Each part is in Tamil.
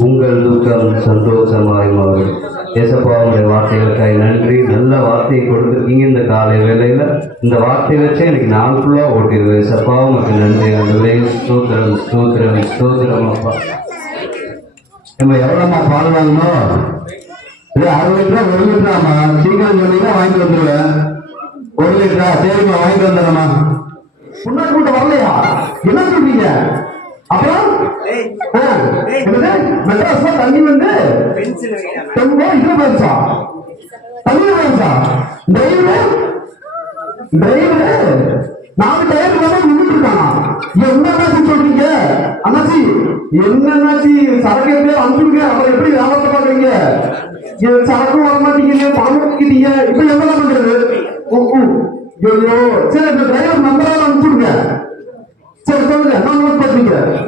உங்கள் துக்கம் சந்தோஷமாய் மாறும் ஏசப்பா உங்களுடைய வார்த்தைகளுக்காக நன்றி. நல்ல வார்த்தையை கொடுத்துருக்கீங்க இந்த காலை வேலையில் இந்த வார்த்தையை வச்சே எனக்கு நாள் ஃபுல்லாக ஓட்டிடுது ஏசப்பா உங்களுக்கு நன்றி நல்லே ஸ்தோத்திரம் ஸ்தோத்திரம் ஸ்தோத்திரம் அப்பா. நம்ம எவ்வளோமா பால் வாங்கணும் இது அறுபது லிட்டரா ஒரு லிட்டராமா சீக்கிரம் சொன்னீங்கன்னா வாங்கிட்டு வந்துடுவேன் ஒரு லிட்டரா சரிம்மா வாங்கிட்டு வந்துடுறேம்மா. முன்னாடி கூட்டம் வரலையா? என்ன சொல்றீங்க? அப்புறம்? மெட்ராஸ்ல தண்ணி வந்து ரொம்ப இது போயிருச்சா தண்ணி போயிருச்சா டிரைவர் டிரைவர் நாலு டயர் இல்லாம நின்றுட்டு இருக்கானா? என்னன்னாச்சு சொல்றீங்க? அண்ணாச்சி என்னன்னாச்சு சரக்கு எப்படியா அனுப்பிடுங்க அப்புறம் எப்படி வியாபாரத்தை பாக்குறீங்க இது சரக்கும் வர மாட்டேங்குது பணம் வைக்கிறீங்க இப்ப என்ன பண்றது. ஐயோ சரி இந்த டிரைவர்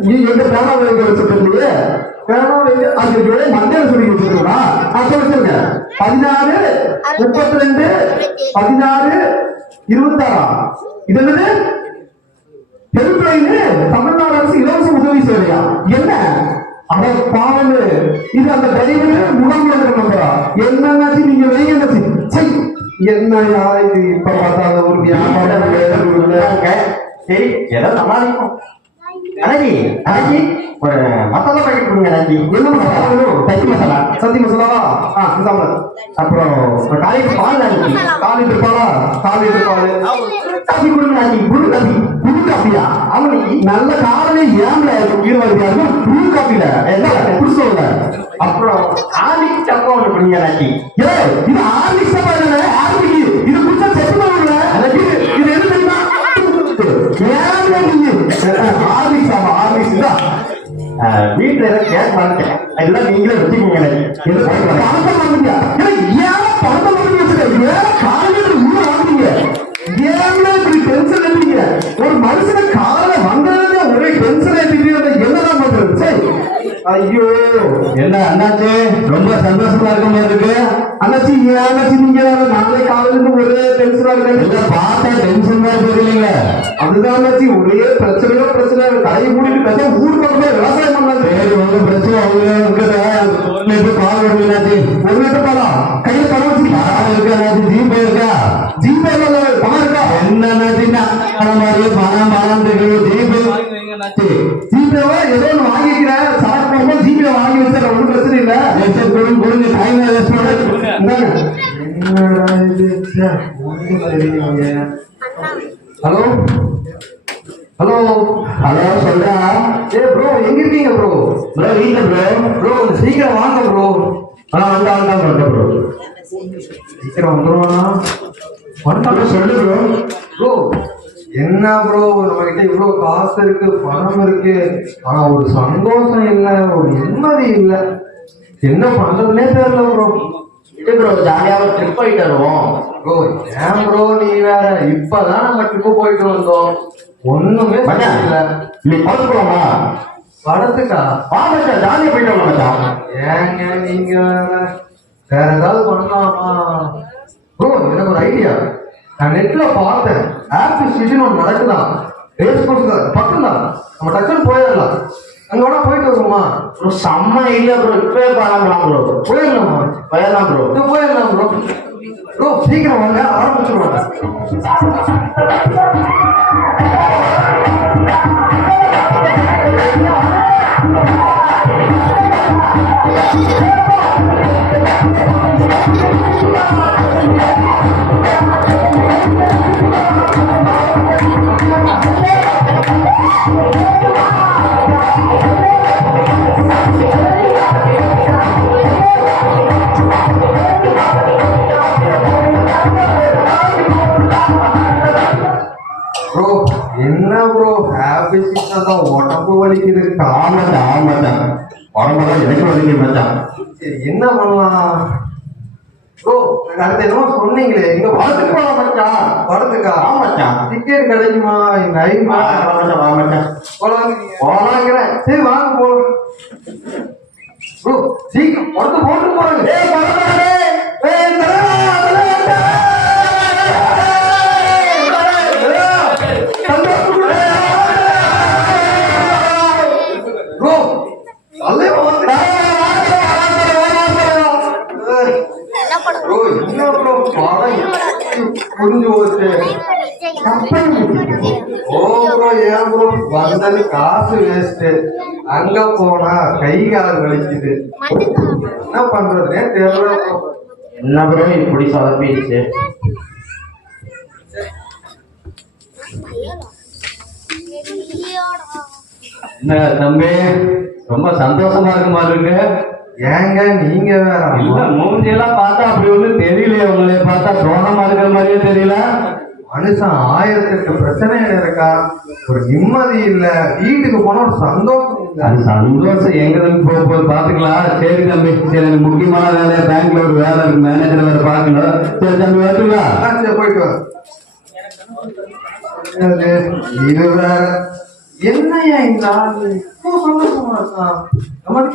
நீ எங்க பேனா வைக்க வச்சிருக்கீங்க பேனா வைக்க அது சொல்லி வச்சிருக்கா சொல்லுங்க பதினாறு முப்பத்தி ரெண்டு பதினாறு இருபத்தாறா? இது என்னது? தமிழ்நாடு அரசு இலவச உதவி சேவையா? என்ன? அட இது அந்த டிரைவர் முகாம் நம்பரா என்னன்னாச்சு நீங்க வெளியே சரி. என்னயா இது? இப்ப பார்த்தாத ஒரு வியாபாரம். சரி சமாளிக்கும் அண்ணாஜி அண்ணாஜி ஒரு மசாலா பாக்கெட் கொடுங்க அண்ணாஜி என்ன மசாலா வேணும்? சத்தி மசாலா. சத்தி மசாலாவா? ஆ அப்புறம் காலைக்கு பால் அண்ணாஜி கால் லிட்டர் பாலா? கால் லிட்டர் பால் காஃபி கொடுங்க அண்ணாஜி புது காபி. புது காபியா? அவனுக்கு நல்ல காரணமே ஏன்ல ஈடுபடுத்தியாரு புது காபில என்ன? புதுசோல அப்புறம் ஆலிக் டப்பா ஒன்று கொடுங்க அண்ணாஜி ஏ இது ஆர்மிக் சபா இல்ல ஆர்மிக் வீட்டுல ஏதோ கேஸ் வாங்கிட்டேன் அதெல்லாம் நீங்களே வச்சுக்கோங்க. அண்ணாஜி பணத்தை வாங்குங்க ஏன் பணத்தை வாங்கி வச்சுக்க காலையில உள்ள வாங்குறீங்க ஏன் இப்படி டென்ஷன் எடுத்தீங்க ஒரு மனுஷனை காலைல வந்ததுல ஒரே டென்ஷன் எடுத்துக்கிறீங்க என்னதான் பண்றது ஐயோ என்ன அண்ணாச்சி ரொம்ப சந்தோஷமா இருக்க இருக்கு. அண்ணாச்சி அண்ணாச்சி நீங்க நாளை காலையில ஒரே டென்ஷனா இருக்கு இல்ல பார்த்தா டென்ஷன் தான் தெரியலீங்க அதுதான் அண்ணாச்சி ஒரே பிரச்சனையோ பிரச்சனை கடையை மூடிட்டு பேச ஊர் பக்கமே விவசாயம் சரி பிரச்சனை அவங்க இருக்கிறத ஒரு லிட்டர் பால் விடுங்க அண்ணாச்சி ஒரு லிட்டர் பாலா? கையில பணம் வச்சு பணம் இருக்கா அண்ணாச்சி? ஜிபே இருக்கா? ஜிபே பணம் இருக்கா? என்ன அண்ணாச்சி பணம் மாதிரி பணம் பணம் தெரியும் ஜிபே ஜிபேவா ஏதோ ஒன்று வாங்கிக்கிறேன் சரக்கு போகும்போது ஜிபே வாங்கி வச்சிடறேன். ஒன்றும் பிரச்சனை இல்லை. கொடுங்க டைம் வேஸ்ட் என்னடா ஹலோ ஹலோ ஹலோ சொல்றா? ஏ ப்ரோ எங்க இருக்கீங்க ப்ரோ ப்ரோ வீட்ல ப்ரோ ப்ரோ சீக்கிரம் வாங்க ப்ரோ ஆனால் வந்தா வந்தா வந்த ப்ரோ சீக்கிரம் வந்துருவானா? வந்தாலும் சொல்லு ப்ரோ ப்ரோ என்ன ப்ரோ நம்ம கிட்ட இவ்வளோ காசு இருக்கு பணம் இருக்கு. ஆனா ஒரு சந்தோஷம் இல்லை ஒரு நிம்மதி இல்லை. என்ன பண்றதுனே தெரியல ப்ரோ ப்ரோ ஜாலியா ஒரு ட்ரிப் போயிட்டு வருவோம். ப்ரோ ஏன் ப்ரோ நீ வேற? இப்பதான் நம்ம ட்ரிப்பு போயிட்டு வந்தோம். ஒண்ணுமே இல்ல இன்னைக்கு படத்துக்கு போலாமா? படத்துக்கா? வா மச்சான் ஜாலியா போயிட்டு வரலாம் ஏங்க நீங்க வேற? வேற ஏதாவது பண்ணலாமா? ப்ரோ எனக்கு ஒரு ஐடியா நான் நெட்ல பார்த்தேன். ஆப் ஸ்விட்ச்னு ஒன்று நடக்குதான். ரேஸ் கோர்ஸ் பக்கம் தான் நம்ம டக்குன்னு போயிடலாம் அங்க வேணா போயிட்டு வருவோமா ப்ரோ செம்ம இல்ல ப்ரோ இப்பவே பாருங்களாம் ப்ரோ போயிடலாம் போயிடலாம் ப்ரோ இது போயிடலாம் ப்ரோ ப்ரோ சீக்கிரம் வாங்க ஆரம்பிச்சிருவாங்க ப்ரோ என்ன ப்ரோ ஹாப்பி சீசன் தான். உடம்பு வலிக்குது. ஆமாட்டா ஆமாட்டா உடம்பெல்லாம் எனக்கு வலிக்குது மச்சான். சரி என்ன பண்ணலாம்? ப்ரோ அடுத்து என்னமோ சொன்னீங்களே. இங்க படத்துக்கு போலாம் மச்சான். படத்துக்கா? ஆ மச்சான். டிக்கெட் கிடைக்குமா? வா மச்சான். ஏன் ப்ரோ வந்தது காசு வேஸ்ட் அங்க போனா கை கால் வலிக்குது. என்ன பண்றதுனே தெரியல. என்ன ப்ரோ இப்படி சொதப்பிடுச்சு? என்ன தம்பி ரொம்ப சந்தோஷமா இருக்க? மாதிரி ஏங்க நீங்க வேற. இல்ல மூஞ்சியெல்லாம் பார்த்தா அப்படி ஒண்ணும் தெரியலையே. உங்களை பார்த்தா சோகமா இருக்கிற மாதிரியே தெரியல. மனுஷன் ஆயிரத்தெட்டு பிரச்சனை இருக்கா ஒரு நிம்மதி இல்ல. வீட்டுக்கு போனா ஒரு சந்தோஷம் இல்ல. அது சந்தோஷம் எங்க போக போகுது பாத்துக்கலாம். சரி தம்பி சரி எனக்கு முக்கியமான வேலையா பேங்க்ல ஒரு வேலை இருக்கு. மேனேஜர் வேற பாக்கணும். சரி தம்பி வரட்டுங்களா? சரி போயிட்டு வா. இது வேற என்னையா இந்த ஆளு? சந்தோஷமா இருக்கான்.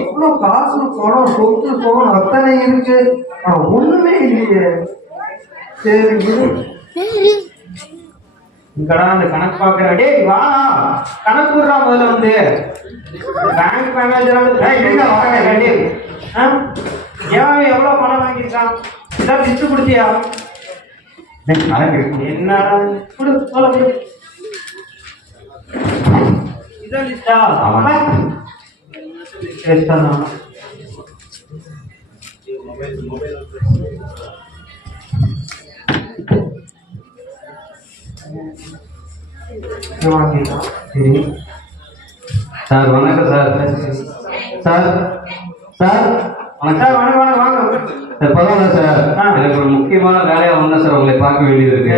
இவ்வளவு காசு பணம் சொத்து போகணும் அத்தனை இருக்கு. ஆனா ஒண்ணுமே இல்லையே. சரி. இங்கடா அந்த கணக்கு பாக்குற டேய் வா. கணக்கு விடுறா முதல்ல வந்து. பேங்க் மேனேஜர் இருங்க வாங்க டேய் ஆ? எவன் எவ்வளவு பணம் வாங்கியிருக்கான்? இதான் லிஸ்ட் கொடுத்தியா? டேய், கணக்கு என்னடா? கொடு போல கொடு. இதான் லிஸ்டா ஆமா. லிஸ்டா சரி. சார் வணக்கம் சார். சார் சார் வணக்கம். வாங்க. சார் பரவாயில்ல சார். ஆ. எனக்கு ஒரு முக்கியமான வேலையா ஒண்ணு சார் உங்களை பார்க்க வேண்டியது இருக்கு.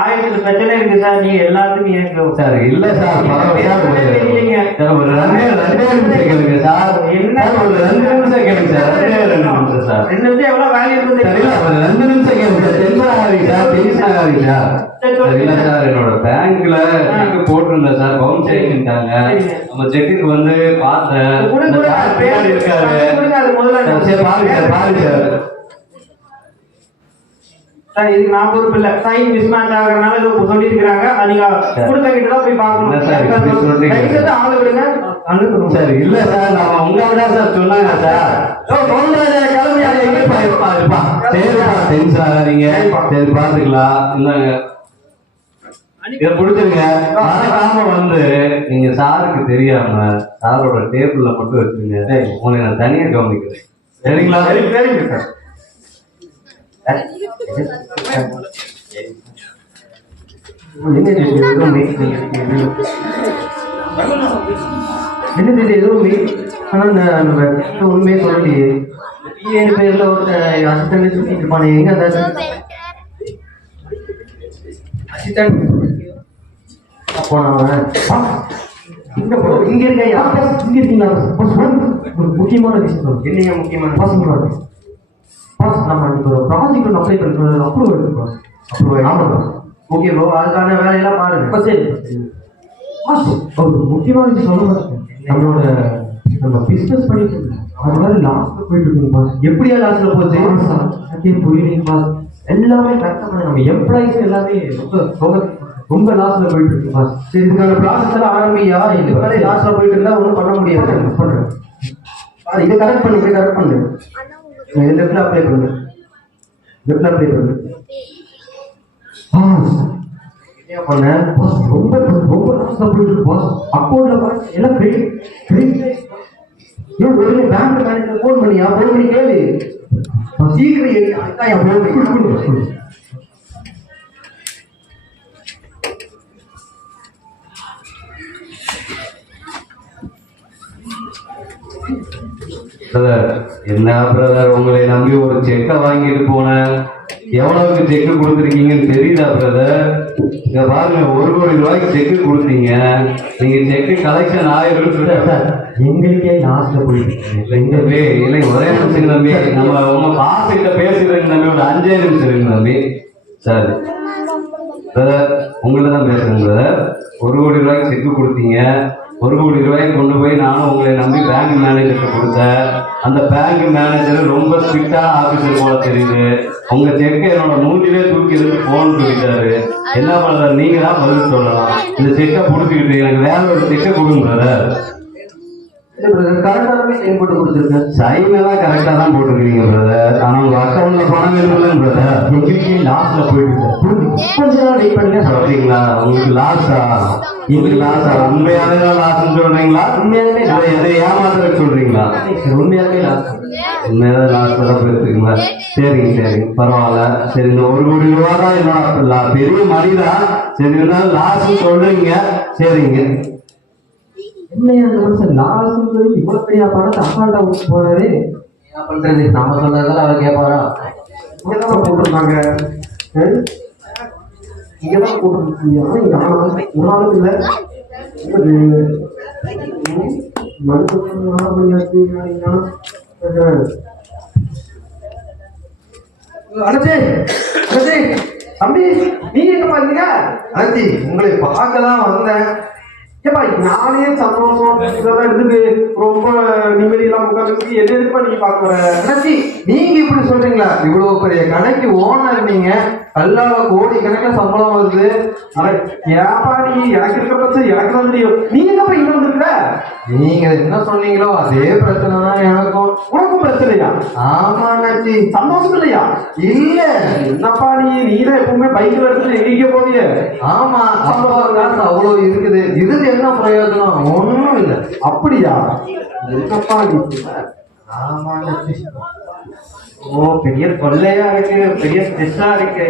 ஆயிரத்தி பிரச்சனை இருக்கு சார். நீ எல்லாத்துக்கும் எனக்கு சார் இல்ல சார் பரவாயில்ல சார். ஒரு- தெரியலைங்க. சார் ஒரு ரெண்டே ரெண்டே நிமிஷம் கேளுங்க சார். என்ன? ஒரு ரெண்டு நிமிஷம் கேளுங்க சார். ரெண்டே ரெண்டு நிமிஷம் சார் ரெண்டு நிமிஷம் வேல்யூ இருக்குது சார் இல்ல ஒரு ரெண்டு நிமிஷம் கேளுங்க சார் டென்ஷன் ஆகாதீங்க சார் டென்ஷன் ஆகாதீங்க சார் சரி, சார், இல்ல சார் என்னோட பேங்க்ல செக் போட்டிருந்தேன் சார் பவுன்ஸ் ஆகிட்டாங்க. நம்ம செக்குக்கு வந்து பார்த்தேன் பின்னாடி இருக்காரு. சார், பாருங்க சார் பாருங்க சார் சார் இதுக்கு நான் பொறுப்பு இல்ல. சைன் மிஸ் மேட்ச் ஆகுறதுனால இது சொல்லியிருக்கிறாங்க நீங்க கொடுத்த கிட்ட தான் போய் பார்க்கணும். ஆளை விடுங்க. அனுப்பணும் சார் இல்ல சார் நம்ம உங்களை தான் சார் சொன்னாங்க சார். சரிப்பா, டென்ஷன் ஆகாதீங்க. சரி, பாத்துக்கலாம். இந்தாங்க. இதை பிடிச்சிருங்க. மறக்காம வந்து நீங்க சாருக்கு தெரியாம சாரோட டேபிள்ல மட்டும் வச்சுருங்க உங்களை நான் தனியா கவனிக்கிறேன். சரிங்களா? சரி சரிங்க சார். என்ன ஏதோ மீட் என்ன இது ஏதோ மீட் ஆனா நான் நம்ம உண்மையே சொல்லலையே. பிஏன்னு பேர்ல ஒரு அசிஸ்டன்ட் சுத்திட்டு இருப்பானே. எங்க அந்த அசிஸ்டன்ட் போனா அவன் ஆ, இங்க போ இங்க இருக்கையா இங்க இருக்கீங்களா ஒரு முக்கியமான விஷயம். என்னையா முக்கியமான? பாஸ் பாஸ் நம்ம இப்போ ஒரு ப்ராஜெக்ட் அப்ளை பண்ணுறது அப்ரூவல் இருக்கு பாஸ் அப்ரூவல் ஆமாம் பாஸ் ஓகே ப்ரோ அதுக்கான வேலையெல்லாம் பாருங்க. சரி ஒரு முக்கியமான விஷயம் சொல்ல நம்மளோட நம்ம பிஸ்னஸ் பண்ணிட்டு இருக்கோம். அதனால லாஸ்ட்ல போயிட்டு இருக்கோம் பாஸ் எப்படியா லாஸ்ட்ல போச்சு? அதே புரியலைங்க பாஸ் எல்லாமே கரெக்டாக நம்ம எம்ப்ளாயிஸ் எல்லாமே ரொம்ப ரொம்ப ரொம்ப லாஸ்ட்ல போயிட்டு இருக்கு. பாஸ் சரி இதுக்கான ப்ராசஸ் எல்லாம் ஆரம்பியா? இது வேலை லாஸ்ட்ல போயிட்டு இருந்தா ஒன்றும் பண்ண முடியாது. பண்றேன் பாரு, இதை கரெக்ட் பண்ணு இதை கரெக்ட் பண்ணு. லெஃப்ட்ல அப்ளை பண்ணு. லெஃப்ட்ல அப்ளை பண்ணு. பாஸ் என்ன பண்ண? பாஸ் ரொம்ப ரொம்ப லாஸ்ட்ல போயிட்டு இருக்கு பாஸ் அக்கௌண்ட்ல எல்லாம் கிரெடிட் கிரெடிட் ஏன் உடனே பேங்க் மேனேஜர் ஃபோன் பண்ணியா? ஃபோன் பண்ணி கேளு. சீக்கிரம் அதான் என் ஃபோன் பிரதர் என்ன பிரதர் உங்களை நம்பி ஒரு செக்கை வாங்கிட்டு போனேன். எவ்வளவுக்கு செக்கு கொடுத்துருக்கீங்கன்னு தெரியுதா பிரதர் இங்க பாருங்க ஒரு கோடி ரூபாய்க்கு செக்கு கொடுத்தீங்க. நீங்க செக்கு கலெக்ஷன் ஆயிரம் எங்களுக்கே லாஸ்ட்ல போயிட்டு இந்த வே இல்லை ஒரே நிமிஷம் தம்பி. நம்ம உங்க பாஸ் கிட்ட பேசுறதுக்கு தம்பி. ஒரு அஞ்சே நிமிஷம் இருக்கு தம்பி. சார். பிரதர் உங்கள்ட்ட தான் பேசுறேன் பிரதர் ஒரு கோடி ரூபாய்க்கு செக்கு கொடுத்தீங்க. ஒரு கோடி ரூபாய்க்கு கொண்டு போய் நானும் உங்களை நம்பி பேங்க் மேனேஜர்கிட்ட கொடுத்தேன். அந்த பேங்க் மேனேஜர் ரொம்ப ஸ்ட்ரிக்டான ஆபீசர் போல தெரியுது. உங்க செக்கை என்னோட மூஞ்சிலே தூக்கி இருந்து போன் சொல்லிட்டாரு என்ன பண்றது நீங்க தான் பதில் சொல்லலாம் இந்த செக்கை பிடிச்சிக்கிட்டு எனக்கு வேற ஒரு செக்கை கொடுங்க பிரதர் இல்லை பிரதர் கரெக்டாக சைன் போட்டு கொடுத்துருக்கேன். சைன் எல்லாம் கரெக்டா தான் போட்டிருக்கீங்க பிரதர் ஆனா உங்க அக்கௌண்ட்ல பணம் இல்லைன்னு பிரதர் எங்களுக்கு லாஸ்ட்ல போயிட்டு சார் கொஞ்ச நேரம் வெயிட் பண்ணுங்க சார் அப்படிங்களா உங்களுக்கு லாஸா உங்களுக்கு லாஸா உண்மையாவே லாஸ்ன்னு சொல்றீங்களா? உண்மையாலுமே இல்ல எதை ஏமாத்துறதுக்கு சொல்றீங்களா? சார் உண்மையாலுமே லாஸ்ட் உண்மையாவே லாஸ்ட்ல தான் போயிருக்கீங்களா சரிங்க சரிங்க பரவாயில்ல. சரி இந்த ஒரு கோடி ரூபா தான் என்னோட பெரிய மணி தான் சரி இருந்தாலும் லாஸ்ட் சொல்றீங்க சரிங்க. உண்மையா இருந்தாலும் சார் லாஸ்ட் இவ்வளவு பெரிய பணத்தை அசால்ட்டா விட்டு போறாரு? என்ன பண்றது? நம்ம சொன்னதால அவர் கேட்பாரா இங்கதான் போட்டிருந்தாங்க? இங்கதான் ஆனா ஒரு ஆளுக்கு இல்ல. மனுஷன் தம்பி நீங்க எங்க பாத்தீங்க அண்ணாச்சி உங்களை பார்க்க தான் வந்தேன். ஏப்பா நானே சந்தோஷம் இதெல்லாம் ரொம்ப நிம்மதி இல்லாம உட்காந்துருக்கு எது எதுப்பா நீங்க பார்க்க வர? நீங்க இப்படி சொல்றீங்களா? இவ்வளவு பெரிய கடைக்கு ஓனர் நீங்க. கல்லால கோடி கணக்கில் சம்பளம் வருது. அட, ஏப்பா நீ? எனக்கு இருக்க பட்சம் எனக்கு தான் தெரியும். நீ என்னப்பா இங்க வந்துருக்க நீங்க என்ன சொன்னீங்களோ அதே பிரச்சனை தான் எனக்கும். உனக்கும் பிரச்சனையா? ஆமா அண்ணாச்சி. சந்தோஷம் இல்லையா? இல்ல. என்னப்பா நீ? நீ தான் எப்பவுமே பைக்ல எடுத்துட்டு எங்கேயோ போவிய ஆமா. அப்பா காசு அவ்வளவு இருக்குது. இதுக்கு என்ன பிரயோஜனம்? ஒண்ணும் இல்ல. அப்படியா? என்னப்பா ஆமா அண்ணாச்சி. ஓ பெரிய கொள்ளையா இருக்கு பெரிய ஸ்ட்ரெஸ்ஸா இருக்கு.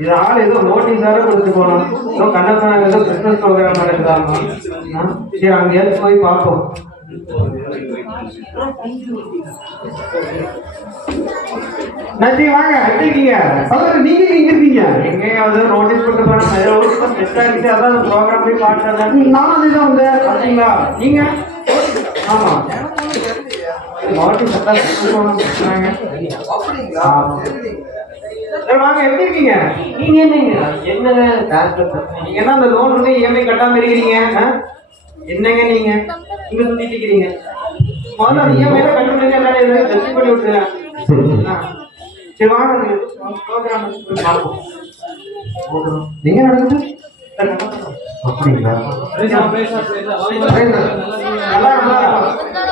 இது ஆள் ஏதோ நோட்டீஸார கொடுத்து போனோம். ஏதோ கண்ணப்பன ஏதோ பிசினஸ் ப்ரோக்ராம் நடக்குதாமா சரி அங்கேயாச்சும் போய் பார்ப்போம். நன்றி வாங்க அதாவது நீங்க இருக்கீங்க? எங்கேயாவது நோட்டீஸ் ஸ்ட்ரெஸ்ஸா இருக்கு. அதான் ப்ரோக்ராம் போய் நானும் அதேதான் வந்தேன் பார்த்தீங்களா? நீங்க? ஆமா. கொடுத்து போனோம்னு சொன்னாங்க. சரி, வாங்க எப்படி இருக்கீங்க நீங்க என்னங்க என்னங்க நீங்க என்ன அந்த லோன் வந்து இஎம்ஐ கட்டாம இருக்கிறீங்க? என்னங்க நீங்க இங்க சுத்திட்டு இருக்கிறீங்க முதல்ல அந்த இஎம்ஐ எல்லாரும் டெஸ்ட் பண்ணி விட்டுருங்க. சரி வாங்க ப்ரோக்ராம் பார்ப்போம் எங்க நடக்குது அப்படிங்களா அப்படிங்களா நல்லா நீங்க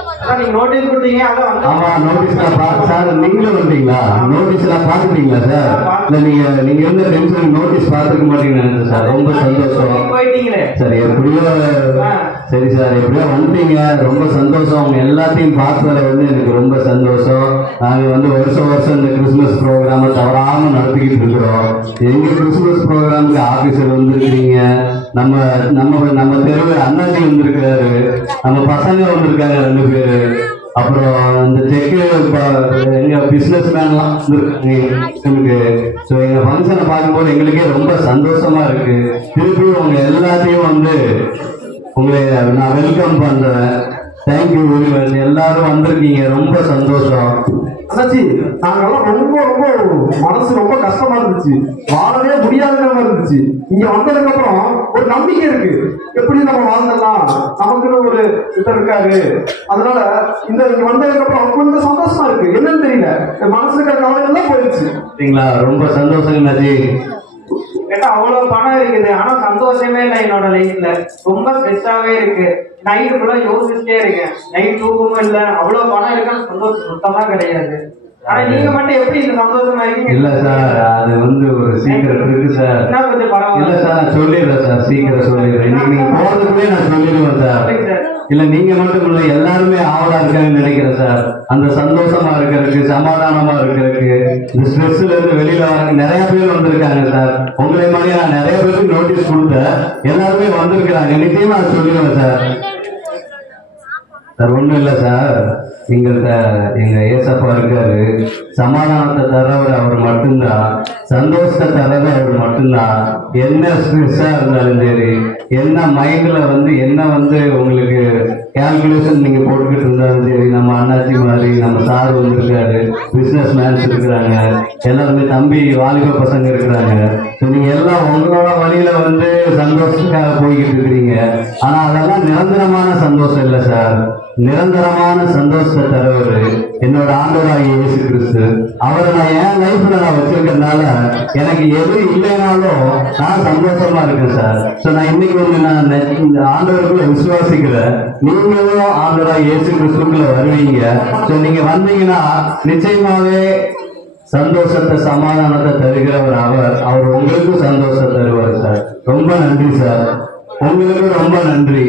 நோட்டீஸ் கொடுத்தீங்க ஆமா நோட்டீஸ்ல சார் நீங்களும் வந்தீங்களா? நோட்டீஸ்ல பாத்துட்டீங்களா சார்? இல்ல நீங்க நீங்க இருந்த டென்ஷன் நோட்டீஸ் பாத்துக்க மாட்டீங்கன்னு சார். ரொம்ப சந்தோஷம். போயிட்டீங்களே. சரி எப்படியோ சரி சார் எப்படியோ வந்துட்டீங்க. ரொம்ப சந்தோஷம். உங்க எல்லாத்தையும் பார்த்ததுல வந்து எனக்கு ரொம்ப சந்தோஷம். நாங்க வந்து வருஷம் வருஷம் இந்த கிறிஸ்துமஸ் ப்ரோக்ராம தவறாம நடத்திக்கிட்டு இருக்கிறோம். எங்க கிறிஸ்துமஸ் ப்ரோக்ராமுக்கு ஆபீசர் வந்திருக்கிறீங்க. நம்ம நம்ம நம்ம தெருவு அண்ணாஜி வந்திருக்கிறாரு நம்ம பசங்க வந்திருக்காங்க ரெண்டு பேரு. அப்புறம் இந்த செக்கு எங்க பிசினஸ் மேன்லாம் வந்திருக்காங்க. ஸோ எங்க ஃபங்க்ஷனை பார்க்கும்போது எங்களுக்கே ரொம்ப சந்தோஷமா இருக்கு. திருப்பியும் உங்க எல்லாத்தையும் வந்து உங்களை நான் வெல்கம் பண்றேன். தேங்க்யூ எல்லாரும் வந்திருக்கீங்க. ரொம்ப சந்தோஷம். அண்ணாச்சி நாங்கெல்லாம் ரொம்ப ரொம்ப மனசு ரொம்ப கஷ்டமா இருந்துச்சு. வாழவே முடியாதுங்கிற மாதிரி இருந்துச்சு. இங்க வந்ததுக்கு அப்புறம் ஒரு நம்பிக்கை இருக்கு. எப்படி நம்ம வாழ்ந்தலாம் நமக்குன்னு ஒரு இது இருக்காரு. அதனால இந்த இங்க வந்ததுக்கு அப்புறம் கொஞ்சம் சந்தோஷமா இருக்கு. என்னன்னு தெரியல. மனசுல இருக்கிற கவலை எல்லாம் போயிடுச்சு. சரிங்களா? ரொம்ப சந்தோஷம் நஜி கேட்டா அவ்வளவு பணம் இருக்குது. ஆனா சந்தோஷமே இல்லை என்னோட லைஃப்ல ரொம்ப ஸ்ட்ரெஸ்ஸாவே இருக்கு. நைட்டு ஃபுல்லா யோசிச்சுட்டே இருக்கேன். நைட் தூக்கமும் இல்ல. அவ்வளவு பணம் இருக்குன்னு சந்தோஷம் சுத்தமா கிடையாது. ஆனா நீங்க மட்டும் எப்படி இந்த சந்தோஷமா இருக்கீங்க? இல்ல சார் அது வந்து ஒரு சீக்கிரம் இருக்கு சார். என்ன கொஞ்சம் இல்ல பரவாயில்ல சார் நான் சொல்லிடுறேன் சார். சீக்கிரம் சொல்லிடுறேன். நீங்க போறதுக்குள்ளே நான் சொல்லிடுவேன் சார். இல்ல நீங்க மட்டும் இல்ல எல்லாருமே ஆவலா இருக்காங்கன்னு நினைக்கிறேன் சார். அந்த சந்தோஷமா இருக்கிறதுக்கு சமாதானமா இருக்கிறதுக்கு இந்த ஸ்ட்ரெஸ்ல இருந்து வெளியில வர நிறைய பேர் வந்திருக்காங்க சார். உங்களை மாதிரி நான் நிறைய பேருக்கு நோட்டீஸ் கொடுத்தேன். எல்லாருமே வந்திருக்கிறாங்க. நிச்சயமா நான் சொல்லிடுவேன் சார். சார் ஒண்ணும் இல்லை சார். எங்கள்கிட்ட எங்க ஏசப்பா இருக்காரு. சமாதானத்தை தரவர் அவர் மட்டும்தான் சந்தோஷத்தை தரவர் அவர் மட்டும்தான் என்ன ஸ்ட்ரெஸ்ஸா இருந்தாலும் சரி என்ன மைண்ட்ல வந்து என்ன வந்து உங்களுக்கு கால்குலேஷன் நீங்க போட்டுக்கிட்டு இருந்தாலும் சரி நம்ம அண்ணாச்சி மாதிரி நம்ம சார் வந்திருக்காரு பிசினஸ் மேன்ஸ் இருக்கிறாங்க எல்லாருமே தம்பி வாலிப பசங்க இருக்கிறாங்க. நீங்க எல்லாம் உங்களோட வழியில வந்து சந்தோஷத்துக்காக போய்கிட்டு இருக்கிறீங்க. ஆனா அதெல்லாம் நிரந்தரமான சந்தோஷம் இல்லை சார் நிரந்தரமான சந்தோஷத்தை தருவாரு என்னோட ஆண்டவராகிய இயேசு கிறிஸ்து அவரை நான் என் லைஃப்ல நான் வச்சிருக்கறதுனால எனக்கு எது இல்லைனாலும் நான் சந்தோஷமா இருக்கேன் சார். ஸோ நான் இன்னைக்கு வந்து நான் இந்த ஆண்டவருக்குள்ள விசுவாசிக்கிறேன் நீங்களும் ஆண்டவராக இயேசு கிறிஸ்துக்குள்ள வருவீங்க. ஸோ நீங்க வந்தீங்கன்னா நிச்சயமாவே சந்தோஷத்தை சமாதானத்தை தருகிறவர் அவர். அவர் உங்களுக்கும் சந்தோஷம் தருவார் சார். ரொம்ப நன்றி சார். உங்களுக்கும் ரொம்ப நன்றி.